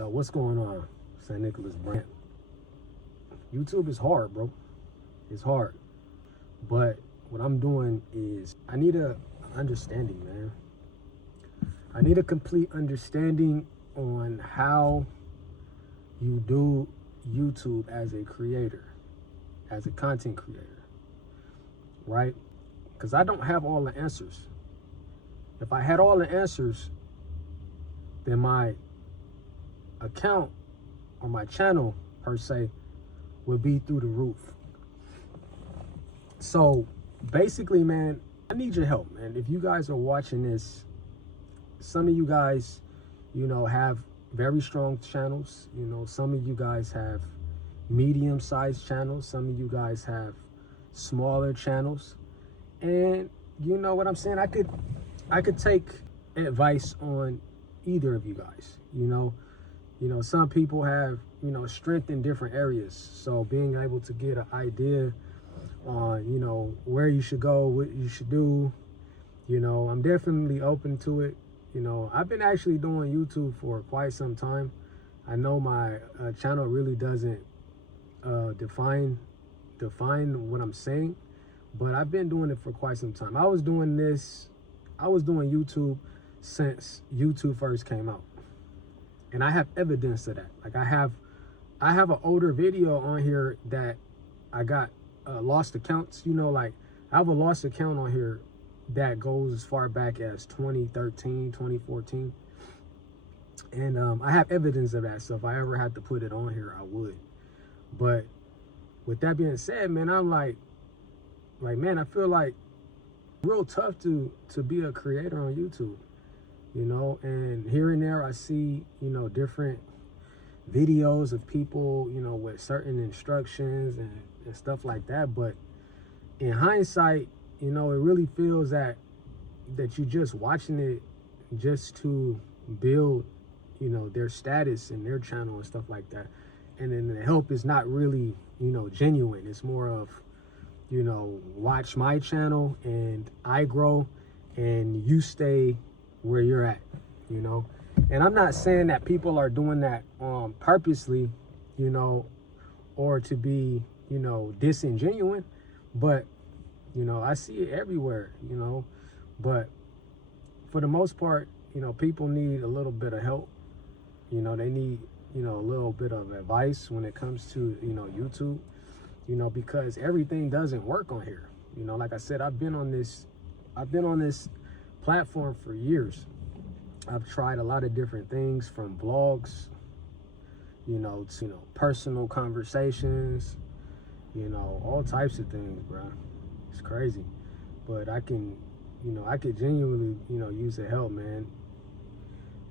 Yo, what's going on? St. Nicholas Brand. YouTube is hard, bro. It's hard. But what I'm doing is I need a understanding, man. I need a complete understanding on how you do YouTube as a creator, as a content creator, right? Because I don't have all the answers. If I had all the answers, then my account or my channel per se would be through the roof. So basically, man, I need your help, man. If you guys are watching this, some of you guys, have very strong channels. Some of you guys have medium-sized channels. Some of you guys have smaller channels. And you know what I'm saying? I could take advice on either of you guys. Some people have, strength in different areas. So being able to get an idea on, where you should go, what you should do, I'm definitely open to it. I've been actually doing YouTube for quite some time. I know my channel really doesn't define what I'm saying, but I've been doing it for quite some time. I was doing YouTube since YouTube first came out. And I have evidence of that. Like I have an older video on here that I got lost accounts. Like I have a lost account on here that goes as far back as 2013, 2014. And I have evidence of that. So if I ever had to put it on here, I would. But with that being said, man, I'm like, man, I feel like real tough to be a creator on YouTube. And here and there I see, different videos of people, with certain instructions and stuff like that. But in hindsight, it really feels that you're just watching it just to build, their status in their channel and stuff like that. And then the help is not really, genuine. It's more of, watch my channel and I grow and you stay where you're at, and I'm not saying that people are doing that purposely, or to be, disingenuous, but I see it everywhere, but for the most part, people need a little bit of help. They need, a little bit of advice when it comes to, YouTube, because everything doesn't work on here. Like I said, I've been on this platform for years. I've tried a lot of different things, from vlogs, to personal conversations, all types of things, bro. It's crazy. But I could genuinely, use the help, man.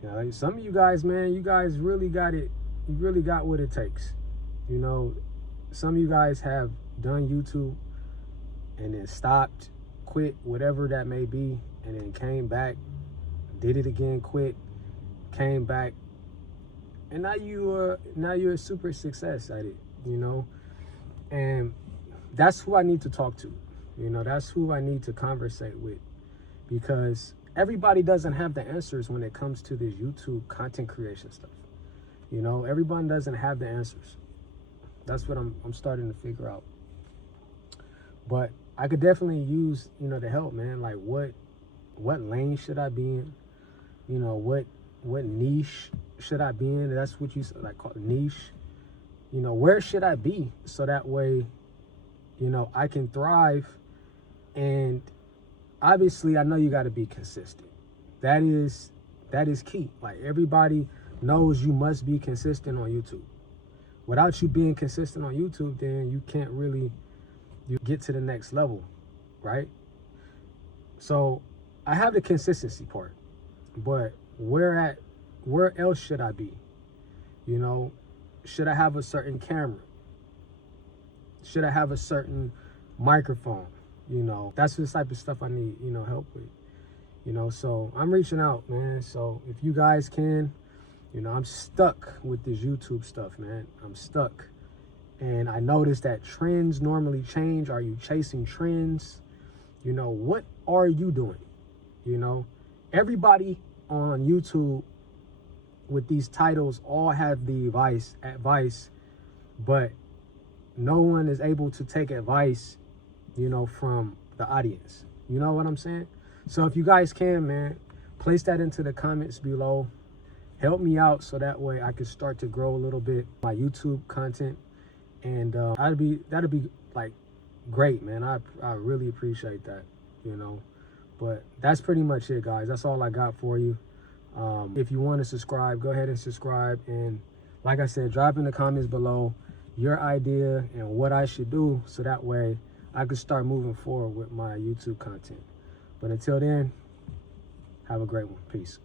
Like some of you guys, man, you guys really got it. You really got what it takes. Some of you guys have done YouTube and then stopped, quit, whatever that may be, and then came back, did it again, quit, came back, and now you're a super success at it, and that's who I need to talk to. That's who I need to conversate with, because everybody doesn't have the answers when it comes to this YouTube content creation stuff. Everyone doesn't have the answers. That's what I'm starting to figure out. But I could definitely use, the help, man. Like what lane should I be in? What niche should I be in? That's what you said, like, called niche. Where should I be? So that way, I can thrive. And obviously I know you got to be consistent. That is key. Like everybody knows you must be consistent on YouTube. Without you being consistent on YouTube, then you can't really get to the next level, right? So I have the consistency part, but where else should I be? Should I have a certain camera? Should I have a certain microphone? That's the type of stuff I need, help with. So I'm reaching out, man. So if you guys can, I'm stuck with this YouTube stuff, man. I'm stuck. And I noticed that trends normally change. Are you chasing trends? What are you doing? Everybody on YouTube with these titles all have the advice, but no one is able to take advice, you know, from the audience. You know what I'm saying? So if you guys can, man, place that into the comments below. Help me out so that way I can start to grow a little bit my YouTube content, and that'd be like great, man. I really appreciate that, you know. But that's pretty much it, guys. That's all I got for you. If you want to subscribe, go ahead and subscribe, and like I said, drop in the comments below your idea and what I should do so that way I could start moving forward with my YouTube content. But until then, have a great one. Peace.